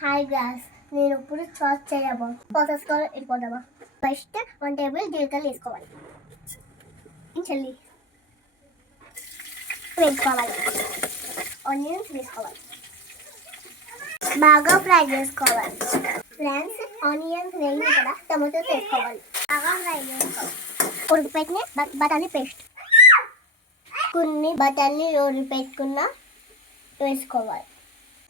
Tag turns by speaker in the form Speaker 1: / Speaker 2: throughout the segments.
Speaker 1: Hi gas నేను ఇప్పుడు sauce చేయబో process కూడా వెళ్ళిపోదామా? ఫస్ట్ వన్ టేబుల్ జీలకర్ర వేసుకోవాలి చెల్లి. వేసుకోవాలి. ఆనియన్స్ వేసుకోవాలి. బాగా ఫ్రై చేసుకోవాలి. ఫ్రాన్స్ ఆనియన్స్ నెయ్యి కూడా టమాటోస్ వేసుకోవాలి. బాగా ఫ్రై చేసుకోవాలి. ఉడికిపెట్టిన బఠానీ పేస్ట్ కొన్ని బఠానీ ఉడిపెట్టుకున్న వేసుకోవాలి.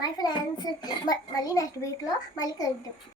Speaker 1: సూపర్ ఫ్రెండ్స్ మళ్ళీ నెక్స్ట్ వీక్లో మళ్ళీ కలుద్దాం.